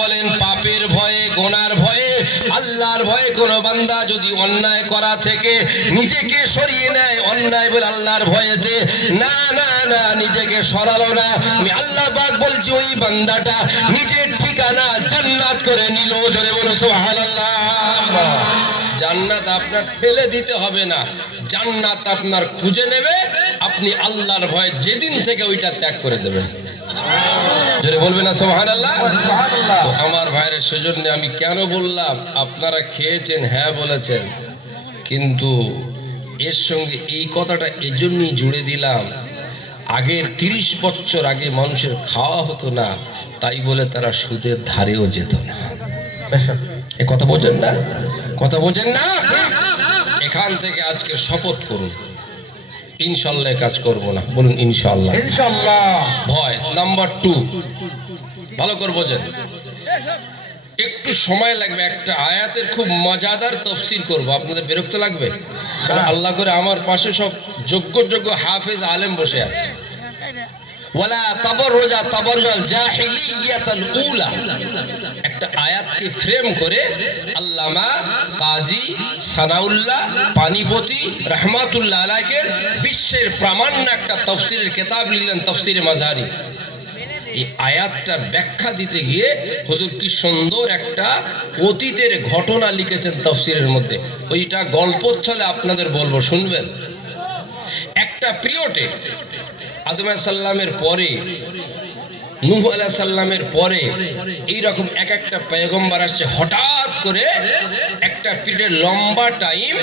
বলেন পাপের ভয়ে গোনার ভয়ে আল্লাহর ভয়ে কোন বান্দা যদি অন্যায় করা থেকে নিজেকে সরিয়ে নেয়, অন্যায় বলে আল্লাহর ভয়েতে না না না নিজেকে সরালো না, আমি আল্লাহ পাক বলছি ওই বান্দাটা নিজের ঠিকানা জান্নাত করে নিল। জোরে বলো সুবহানাল্লাহ। জান্নাত আপনার ঠেলে দিতে হবে না, জান্নাত আপনার খুঁজে নেবে। আপনি আল্লাহর ভয়ে যেদিন থেকে ওইটা ত্যাগ করে দেবেন। জোরে বলবেন না সুবহানাল্লাহ। আমার ভাইরা, সেজন্য আমি কেন বললাম, আপনারা খেয়েছেন, হ্যাঁ বলেছেন, কিন্তু এর সঙ্গে এই কথাটা এজন্যই জুড়ে দিলাম, আগের 30 বছর আগে মানুষের খাওয়া হতো না, তাই বলে তারা সুদের ধারেও যেত না। এ কথা বোঝেন না, কথা বোঝেন না। এখান থেকে আজকে শপথ করুন, ইনশাআল্লাহ কাজ করব না। বলুন ইনশাআল্লাহ। ইনশাআল্লাহ। ভয় নাম্বার 2, ভালো করে বোঝেন। একটু সময় লাগবে, একটা আয়াতের খুব মজাদার তাফসীর করব, আপনাদের বিরক্ত লাগবে? কারণ আল্লাহ করে আমার পাশে সব যোগ্য যোগ্য হাফেজ আলেম বসে আছে। ওয়ালা তাবাররুজা তাবাররুজাল জাহিলিয়াতাল উলা, একটা আয়াতকে ফ্রেম করে আল্লামা কাজী সানাউল্লাহ পানিপতি রাহমাতুল্লাহ আলাইহি বিশ্বের প্রামাণ্য একটা তাফসীরের কিতাব লিখলেন, তাফসীরে মাজারি। এই আয়াতটার ব্যাখ্যা দিতে গিয়ে হুজুর কি সুন্দর একটা অতীতের ঘটনা লিখেছেন তাফসীরের মধ্যে। ওইটা গল্প চলে, আপনাদের বলবো, শুনবেন। একটা পিরিয়ডে আদম আলাইহিস সালামের পরে, নূহ আলাইহিস সালামের পরে এইরকম এক একটা পয়গম্বর আসছে। হঠাৎ করে একটা পিরিয়ডে লম্বা টাইম